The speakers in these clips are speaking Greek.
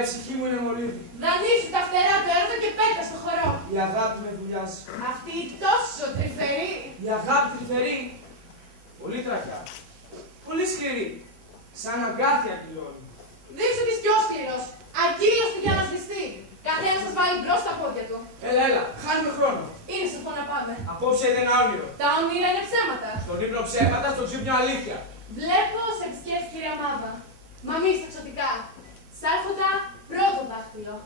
η ψυχή μου είναι μολύβι. Δανείσου τα φτερά του έρωτα και πέτρα στο χορό. Η αγάπη με βουλιάζει. Αυτή τόσο τρυφερή. Η αγάπη τρυφερή. Πολύ τραχιά. Πολύ σκληρή. Σαν αγκάθια κυλώνει. Δείξου της πιο σκληρός. Ακύλωστο για να σβηστεί. Καθένας σας βάλει μπρος στα πόδια του. Έλα, χάνουμε χρόνο. Είναι σοφό να πάμε. Απόψε είναι ένα όνειρο. Τα όνειρα είναι ψέματα. Στον ύπνο ψέματα, στο ξύπνιο αλήθεια. Βλέπω σε επισκέφτει κυρία Μάβα. Μα μη στα εξωτικά. Σάρφωτα πρώτο δάχτυλο.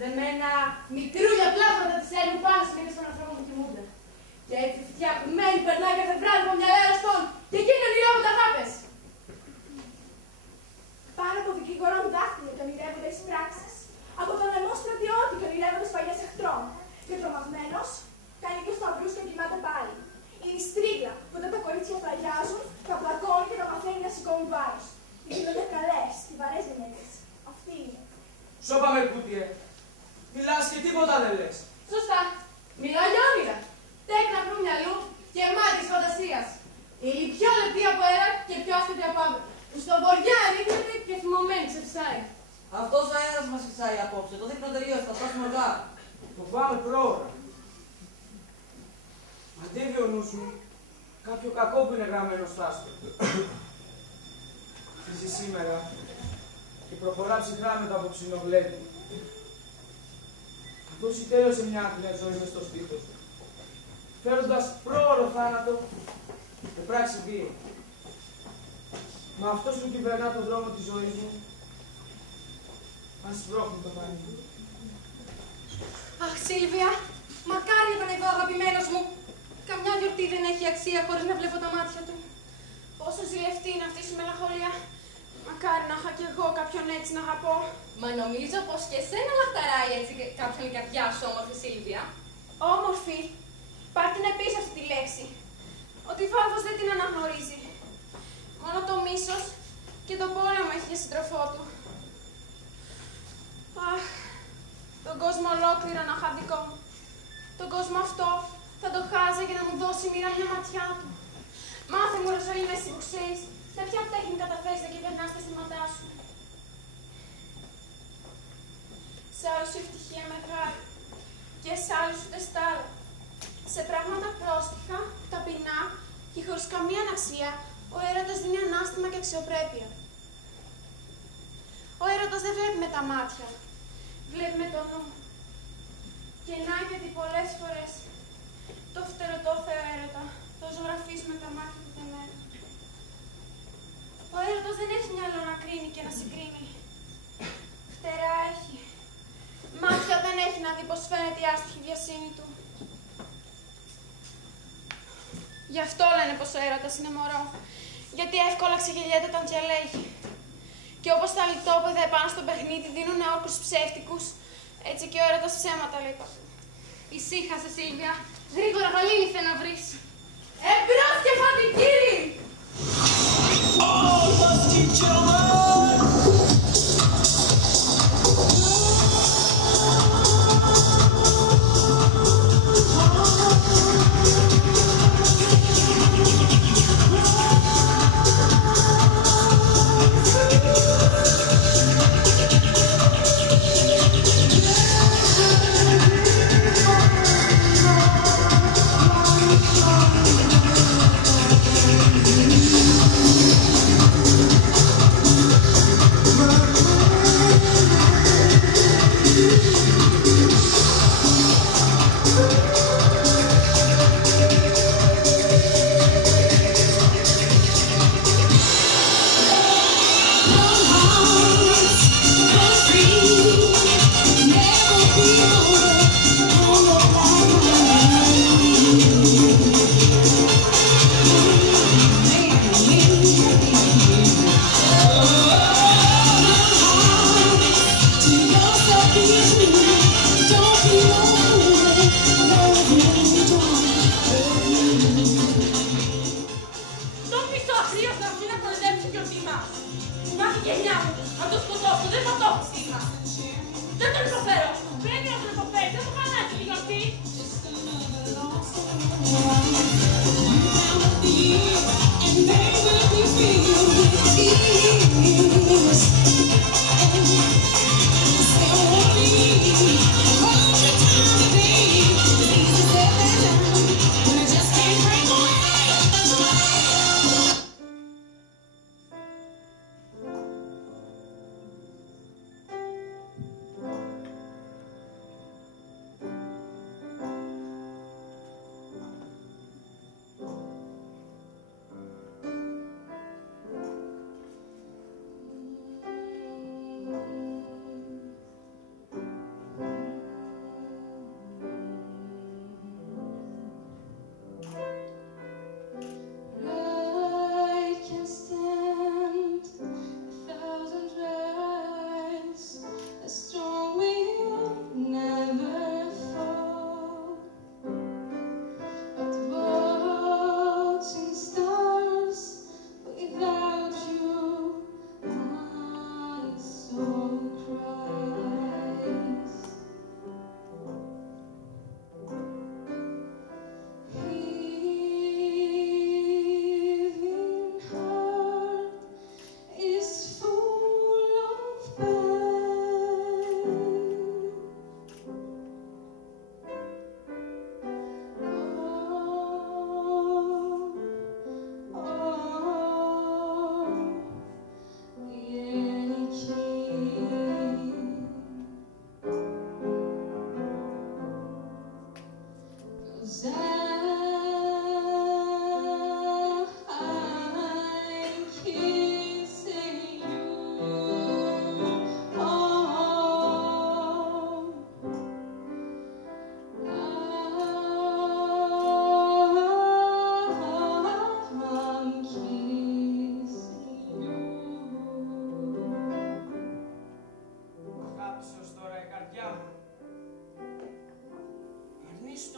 Δεμένα μικρούλια πλάσματα της έρνου πάνω σε μήνες των ανθρώπων που κοιμούνται. Και έτσι φτιαγμένη περνάει κάθε βράδυ από μια αέραστον και εκείνη ονειρεύονται αγάπες. Πάνω από δικηγορών δάχτυλο και ονειρεύονται τις πράξεις. Από τον λαιμό στρατιώτη και ονειρεύονται σφαγές εχθρών. Και τρομαγμένος κάνει και σταυρούς και κοιμάται πάλι. Είναι η στρίγλα που όταν τα κορίτσια πλαγιάζουν, τα πλακώνει και τα μαθαίνει να σηκώνουν βάρος. Γίνονται καλές, στιβαρές γυναίκες. Αυτή είναι. Σώπα Μερκούτιε. Μιλάς και τίποτα δεν λες. Σωστά. Μιλάω για όνειρα. Τέκνα του μυαλού και μάτια φαντασίας. Η πιο λεπτή από αέρα και πιο άσχετη από άβρα. Που στο βοριά ρίχνεται και θυμωμένη ξεφυσάει. Αυτός ο αέρας μας φυσάει απόψε. Το δείπνο τελείωσε, θα φτάσουμε αργά. Το πάμε πρόωρα. Μαντεύει ο νους μου κάποιο κακό που είναι γραμμένο στο άστρο. Φύζει σήμερα και προχωρά ψυχρά με το απόψινο γλέντι. Θα δώσει τέλος σε μια άθλια ζωή μες στο στήθος, φέροντας πρόωρο θάνατο και πράξη βία. Μα αυτός που κυβερνά τον δρόμο της ζωής μου, μας σπρώχνει το πανί. Αχ, Σίλβια, μακάρι να ήταν εδώ αγαπημένος μου. Καμιά γιορτή δεν έχει αξία χωρίς να βλέπω τα μάτια του. Πόσο ζηλευτή είναι αυτή σου μελαγχολία. Μακάρι να είχα κι εγώ κάποιον έτσι να αγαπώ. Μα νομίζω πως και εσένα λαχταράει έτσι κάποιον η καρδιά σου, όμορφη Σίλβια. Όμορφη. Πάρ' την επίσης αυτή τη λέξη. Ότι φόβος δεν την αναγνωρίζει. Μόνο το μίσος και τον πόλεμο έχει για σύντροφό του. Αχ, τον κόσμο ολόκληρο να είχα δικό μου. Τον κόσμο αυτό θα το χάζε για να μου δώσει μοίρα μια ματιά του. Μάθε μου ρε ζωή μέση που ξέρεις, σε ποια τέχνη καταφέρεις να κυβερνάς τα αισθήματά σου. Σε άλλους η ευτυχία μεγάλη και σε άλλους ούτε στάλα. Σε πράγματα πρόστιχα, ταπεινά και χωρίς καμία αναξία, ο έρωτας δίνει ανάστημα και αξιοπρέπεια. Ο έρωτας δεν βλέπει με τα μάτια, βλέπει με το νου. Και να γιατί πολλές φορές το φτερωτό Θεό έρωτα το ζωγραφείς με τα μάτια του θεμένα. Ο έρωτας δεν έχει μυαλό να κρίνει και να συγκρίνει. Φτερά έχει. Μάτια δεν έχει να δει πως φαίνεται η άστοχη βιασύνη του. Γι' αυτό λένε πως ο έρωτας είναι μωρό. Γιατί εύκολα ξεγελιέται όταν διαλέγει. Και όπως τα λιτόπαιδα επάνω στο παιχνίδι δίνουν όρκους ψεύτικους, έτσι και ο έρωτας ψέματα λέει παντού. Ησύχασε, Σίλβια. Γρήγορα γαλήνη θε να βρεις. Εμπρός και φαντικύρι!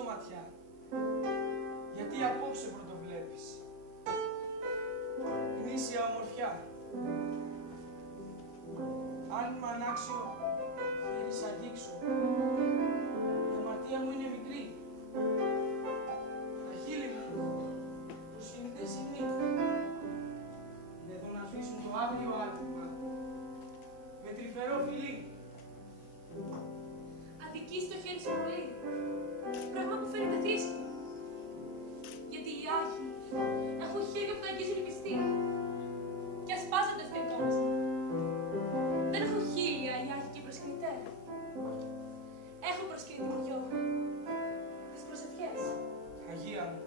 το ματιά, γιατί απόψε πρωτοβλέπεις. Γνήσια ομορφιά. Αν μ' ανάξιο χέρι σ' αγγίξω, η αμαρτία μου είναι μικρή. Τα χείλη μου προσκυνητές είναι. Είναι εδώ να σβήσουν το άγριο άτομα με τρυφερό φιλί. Αδικείς το χέρι σου πολύ, πράγμα που φαίνεται θρήσκη. Γιατί οι Άγιοι έχουν χέρια που τα αγγίζουν η πιστία και ασπάζονται ευκαιρτόμαστε. Δεν έχουν χείλια οι Άγιοι και οι προσκυνητές. Έχω προσκυνητή μου γιο, τις προσευχές. Αγία μου,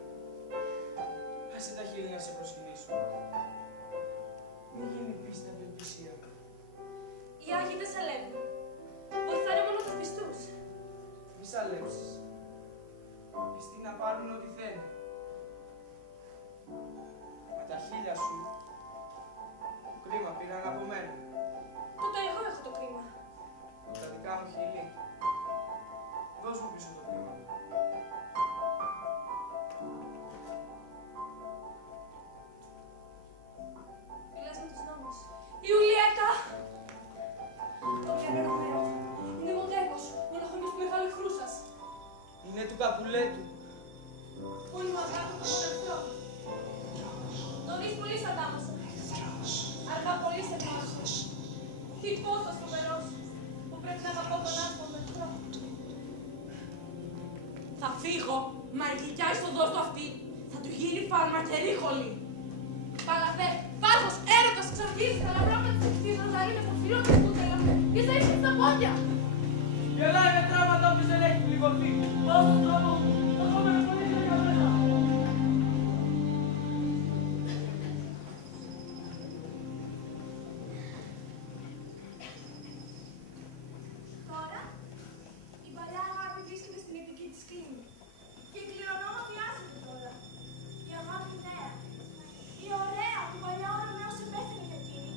άσε τα χείλη να σε προσκυνήσω. Μην γίνει πίστη απελπισία. Οι Άγιοι δεν σαλεύουν. Βοηθάνε μόνο τους πιστούς. Μη σαλέψεις. Πιστοί να πάρουν ό,τι θέλουν. Με τα χείλια σου, κρίμα πήραν από μένα. Τότε εγώ έχω το κρίμα. Τα δικά μου χείλη. Δώσ' μου πίσω το κρίμα. Μιλάς με τους νόμους. Ιουλιέτα! Το πιανέρο μέρο. Είναι μοντέκος, μοναχώνιος του μεγάλου εχθρού σας. Είναι του Καπουλέτου. Μόνιμο αγάπη από τον εχθρό. Νωρίς πολύ σαν τάμασα. Αργά πολύ σε γνώσω. Τι πόθος φοβερός που πρέπει να αγαπώ τον άσπονο εχθρό. Θα φύγω, μα η γλυκιά είσοδος του αυτή θα του γίνει φαρμακερή χολή. Παλαβέ, πάθος, έρωτας, ξαρδίζεις, καλαβρώματα της ευθύς, ροζαρίνες, το φιλό του κούτελα και θα είσαι στα πόδια. Γελάει με τράματα όποιος δεν έχει πληγωθεί. Πάω στον δρόμο μου, θα έχω με φωνήσει για μένα. Τώρα, η παλιά αγάπη βρίσκεται στην ειδική της κλίνη. Και η κληρονόμαθη άσχετη τώρα. Η αγάπη νέα. Η ωραία που παλιά ο Ρωμαίος επέθυνε για εκείνη.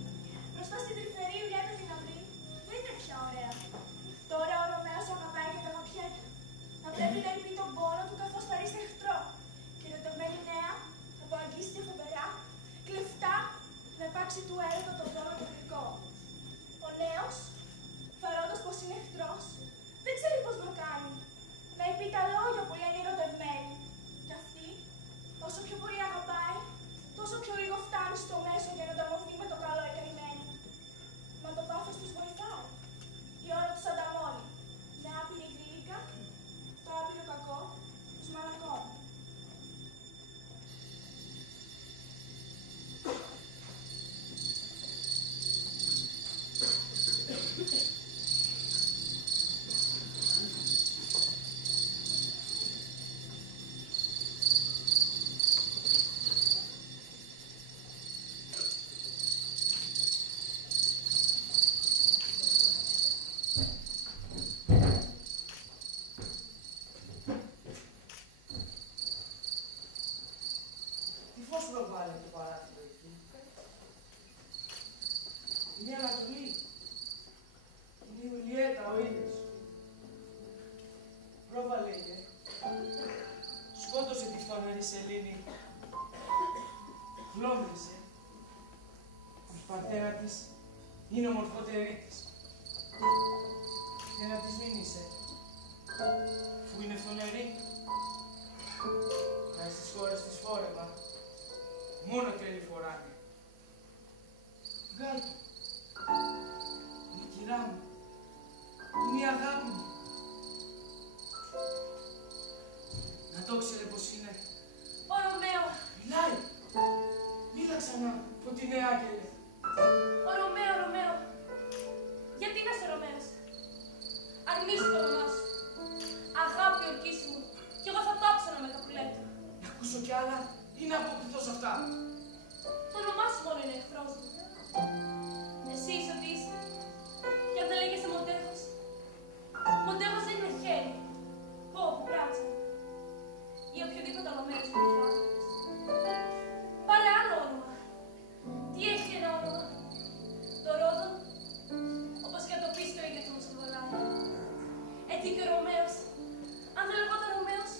Μπροστά στην τρυφερή Ιουλιέτα την αυρή, δεν είναι πια ωραία. Τώρα ο Ρωμαίος αγαπάει και αγαπιέται. Να πρέπει να υπεί τον πόνο του καθώς παρήστε εχθρό. Και η ερωτευμένη νέα, από αγγίστια φοβερά, κλεφτά, να υπάρξει του έρωτα τον πόνο το γλυκό. Ο νέος, φαρώντας πως είναι εχθρός, δεν ξέρει πώς να κάνει. Να υπεί τα λόγια που λένε οι ερωτευμένοι. Κι αυτή, όσο πιο πολύ αγαπάει, τόσο πιο λίγο φτάνει στο μέσο για να ανταμωθεί με το καλό η καημένη. Μα το πάθος τους βοηθάει. Η ώρα τους ανταμώνει. Με άπειρη γλύκα, το άπειρο κακό τους μαλακώνει. Τι φως προβάλλει το παράθυρο εκεί. Είναι η Ανατολή. Είναι η Ιουλιέτα ο ήλιος. Πρόβα λέγε. Σκότωσε τη φθονερή σελήνη. Χλώμρισε. Η πατέρα της είναι ομορφότερη της. Και να της μείνησε. Που είναι φθονερή. Να στις χώρες της φόρεμα. Μόνο τέλει φοράνε. Βγάλ' το. Είναι η κυρά μου. Είναι η αγάπη μου. Να το ξέρε πως είναι. Ο Ρωμαίο, Μιλάει. Μίλα ξανά, φωτεινέ άγγελε. ο Ρωμαίο, Ρωμαίο. Γιατί να είσαι Ρωμαίος. Αρνείσαι το όνομά σου. Αγάπη ορκίσιμου. Κι εγώ θα το άψανα με Καπουλέτο. Να ακούσω κι άλλα ή να αποκριθώ σε αυτά. Το όνομά σου μόνο είναι εχθρός μου. Εσύ είσαι ότι είσαι. Κι αν δεν λέγεσαι Μοντέχος. Μοντέχος δεν είναι χέρι. Πω, που πράτσα. Ή οποιοδήποτε άλλο μέρος που έχει ο άνθρωπος. Πάρε άλλο όνομα. Τι έχει ένα όνομα. Το Ρόδον, όπως και το πεις το ίδιο του μου σε βολάει. Έτσι και ο Ρωμαίος. Αν δεν λεγόταν Ρωμαίος,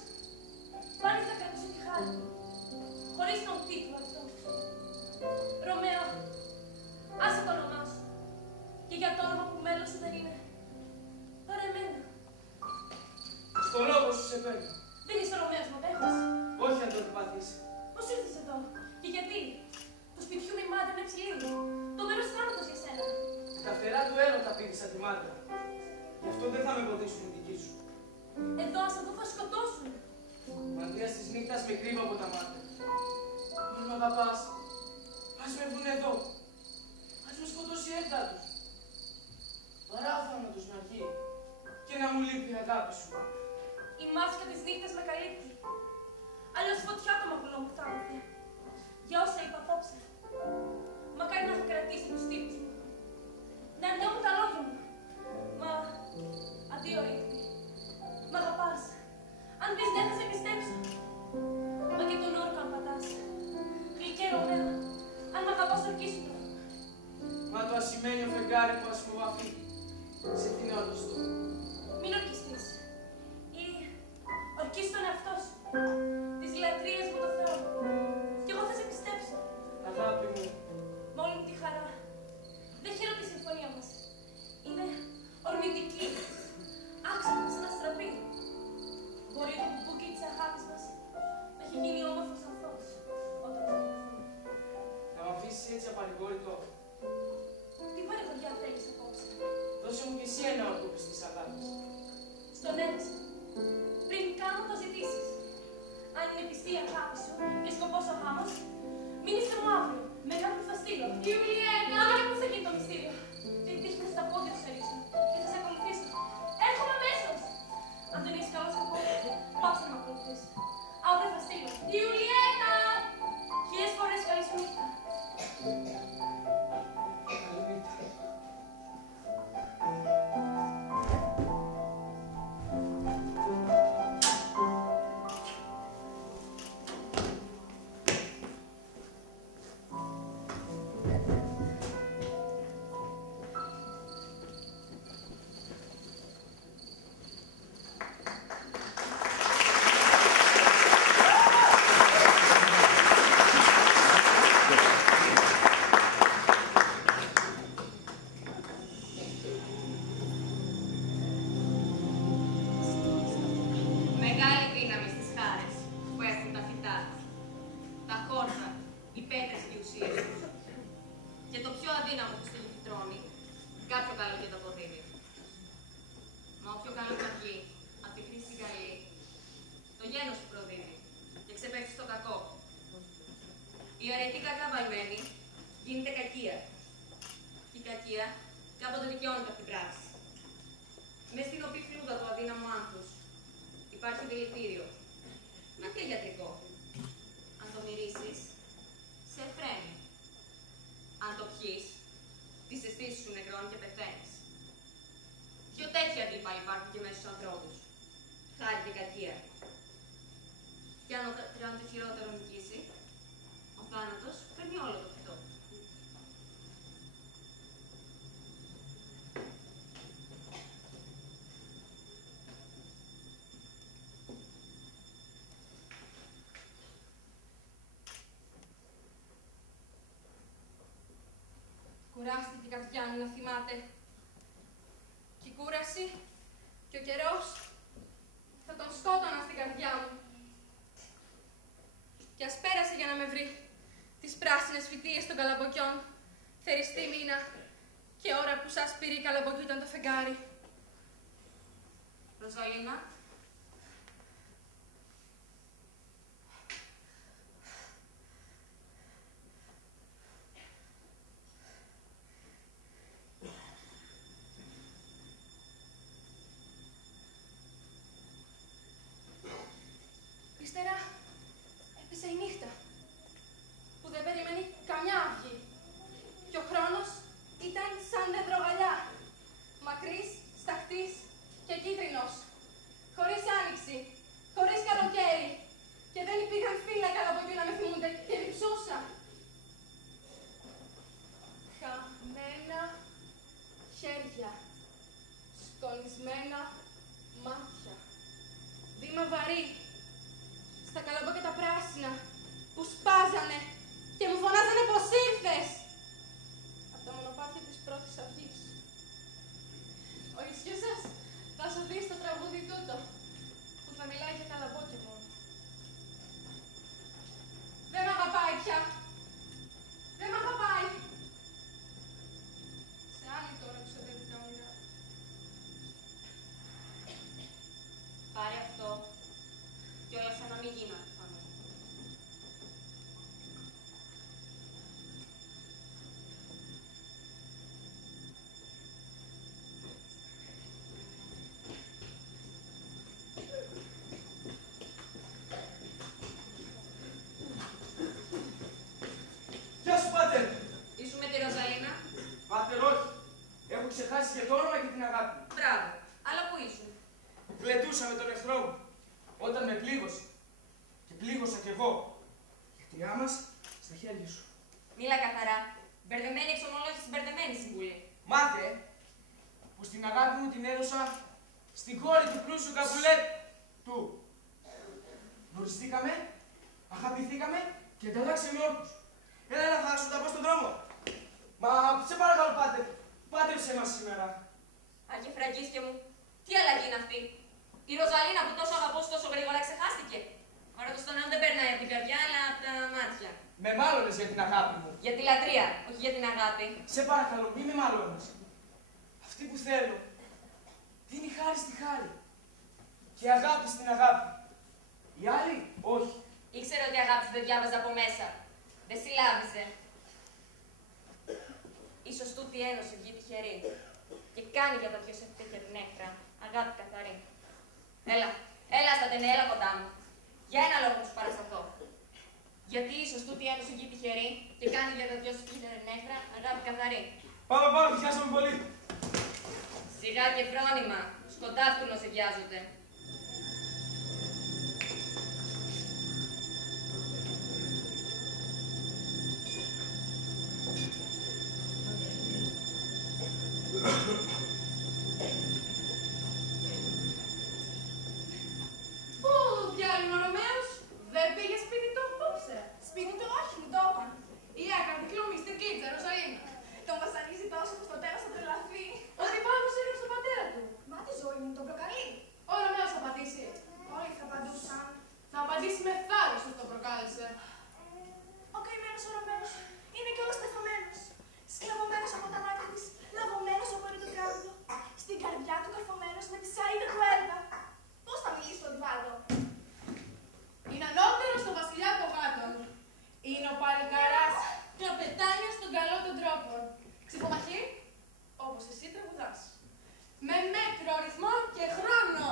Γι' αυτό δεν θα με εμποδίσουν οι δικοί σου. Εδώ, ας εδώ θα σκοτώσουν. Ο Ανδρέας της νύχτας με κρύβει από τα μάτια. Αν μ' αγαπάς, ας με βρουν εδώ. Ας με σκοτώσει η έρτα τους. Παρά ο θάνατος να βγει και να μου λείπει η αγάπη σου. Η μάσκα της νύχτας με καλύπτει. Αλλιώς φωτιά το μαγουλό μου θα έρθει. Για όσα είπα απόψε. Μακάρι να έχω κρατήσει τους τύπους μου. Να αρνιόμουν τα λόγια μου. Μα αντίο ρίχνη. Μ' αγαπάς. Αν πεις ναι θα σε πιστέψω. Μα και τον όρκο αν πατάς. Γλυκέ Ρωμαίο. Αν μ' αγαπάς ορκίσου το. Μα το ασημένιο φεγγάρι που ας φοβαθεί. Σε τι είναι όλο αυτό. Μην ορκιστείς. Ή ορκίσου τον εαυτό σου. Τις λατρείες μου το Θεό. Κι εγώ θα σε πιστέψω. Αγάπη μου. Με όλη μου τη χαρά. Δεν χαίρω τη συμφωνία μας. Είναι ορμητική. Άξονα σαν αστραπή. Μπορεί το μπουμπούκι της αγάπης μας να έχει γίνει όμορφος ανθός όταν θα γεννηθούμε. Να μ' αφήσεις έτσι απαρηγόρητο. Τι παρηγοριά θέλεις απόψε. Δώσε μου κι εσύ ένα όρκο της αγάπης. Στον έδωσε. Πριν κάνω το ζητήσεις. Αν είναι πιστή η αγάπη σου και σκοπός ο γάμος, μείνετε μου αύριο. Με κάποιον θα στείλω. Ιουλιένα! Μα και πού θα γίνει το μυστήριο. Τι δείχνεις στα πόδια σου θα ρίξω και θα σε ακολουθήσω. Έρχομαι αμέσως. Αν δεν έχεις καλό σκοπό, πάψε να με ακολουθείς. Αύριο θα στείλω. Ιουλιένα! Χίλιες φορές καλή σου νύχτα. Καλή νύχτα. Μεγάλη δύναμη στις χάρες που έχουν τα φυτά, τα χόρτα, οι πέτρες και οι ουσίες τους. Και το πιο αδύναμο που στη γη φυτρώνει, κάποιο καλό και το αποδίδει. Μα όποιο καλό θα βγει από τη χρήση την καλή, το γένος του προδίδει και ξεπέφτει στο κακό. Η αρετή κακά βαλμένη γίνεται κακία. Και η κακία κάποτε δικαιώνεται από την πράξη. Μες στην οπή φλούδα του αδύναμου άνθους υπάρχει δηλητήριο, μα και γιατρικό. Αν το μυρίσεις, σε φρένει. Αν το πιείς, τις αισθήσεις σου νεκρώνει και πεθαίνεις. Δυο τέτοια αντίπαλοι υπάρχουν και μέσα στους ανθρώπους. Χάρη και κακία. Και αν το χειρότερο νικήσει, ο θάνατος παίρνει όλο το φυτό. Κουράστηκε η καρδιά μου να θυμάται. Και η κούραση και ο καιρός θα τον σκότωνα στην καρδιά μου. Κι ας πέρασε για να με βρει τις πράσινες φυτίες των καλαμποκιών, θεριστή μήνα και ώρα που σας πήρε η καλαμποκιού ήταν το φεγγάρι. Ροζόλινα, Ύστερα έπεσε η νύχτα, που δεν περιμένει καμιά αυγή. Και ο χρόνος ήταν σαν δεντρογαλιά, μακρύς, σταχτής και κίτρινος, χωρίς άνοιξη, χωρίς καλοκαίρι. Και δεν υπήρχαν φύλλα καλαμποκιού να με θυμούνται και διψούσα. Χαμένα χέρια, σκονισμένα μάτια, βήμα βαρύ, στα καλαμπόκια τα πράσινα που σπάζανε και μου φωνάζανε πως ήρθες από τα μονοπάτια της πρώτης αυγής. Ο ίσιος σας θα σου δει στο τραγούδι τούτο που θα μιλάει για καλαμπόκια μόνο. Δεν μ' αγαπάει πια. Δεν μ' αγαπάει. Σε άλλη τώρα ξοδεύει τα όνειρά. Πάρε αυτό και όλα σαν να μην γίνονται πάνω. Γεια σου, πάτερ! Ήσου με τη Ροζαλίνα. Πάτερ, όχι. Έχω ξεχάσει και το όνομα και την αγάπη μου. Μπράβο. Αλλά πού ήσουν? Γλεντούσα με τον εχθρό μου όταν με πλήγωσε. Και πλήγωσα κι εγώ. Γιατί άμας στα χέρια σου. Μίλα καθαρά. Μπερδεμένη εξομολόγηση, μπερδεμένη συμβουλή. Μάθε πως την αγάπη μου την έδωσα στην κόρη του πλούσιου Καπουλέτ του. Γνωριστήκαμε, αγαπηθήκαμε και ανταλλάξαμε όρκους. Έλα, θα σου τα πω στον δρόμο. Μα σε παρακαλώ, πάτερ, πάτρεψέ μας σήμερα. Άγιε Φραγκίσκε μου, τι αλλαγή είναι αυτή? Η Ροζαλίνα που τόσο αγαπώ τόσο γρήγορα ξεχάστηκε. Άρα το στον δεν περνάει από την καρδιά, αλλά από τα μάτια. Με μάλωνες για την αγάπη μου. Για τη λατρεία, όχι για την αγάπη. Σε παρακαλώ, μη με μαλώνεις. Αυτή που θέλω δίνει χάρη στη χάρη. Και αγάπη στην αγάπη. Οι άλλοι, όχι. Ήξερε ότι η αγάπη σου δεν διάβαζε από μέσα. Δεν συλλάβιζε. Ίσως τούτη η ένωση βγει τυχερή. Και κάνει για το ποιος ευτύχε την έχθρα. Αγάπη καθαρή. Έλα στα τενέ, έλα κοντά μου. Για ένα λόγο να σου παρασταθώ. Γιατί ίσως τούτη η ένωση βγει τυχερή και κάνει για το ποιος ευτύχε την έχθρα. Αγάπη καθαρή. Πάμε, πιάσαμε πολύ. Σιγά και φρόνημα. Σκοντάφτουλο σε βιάζονται. Πού διάλειμμα ο Ρωμαίος, δεν πήγε σπίτι του απόψε. Σπίτι του, όχι, μου το είπαν. Η άκαρτη κλωμή στην κλίτσα, Ροζαλίνα. Τον βασανίζει τόσο που στο τέλος θα τρελαθεί. Ότι πάνω σε στον πατέρα του. Μα τη ζωή μου τον προκαλεί. Ο Ρωμαίος θα απαντήσει. Όλοι θα απαντούσαν. Θα απαντήσει με θάρρος που τον προκάλεσε. Ο καημένος ο Ρωμαίος είναι και όλος τεφωμένος. Σκλαβωμένος από τα μάτια της, λαβωμένος από το κράτο. Στην καρδιά του καρφωμένος με τη σαΐδα του έλβα. Πώς θα μιλήσει στον Βάλτο? Είναι ανώτερος στο βασιλιά των γάτων. Είναι ο παλικαράς καπετάνιος των καλών των τρόπων. Ξυπομαχεί, όπως εσύ τραγουδάς. Με μέτρο, ρυθμό και χρόνο.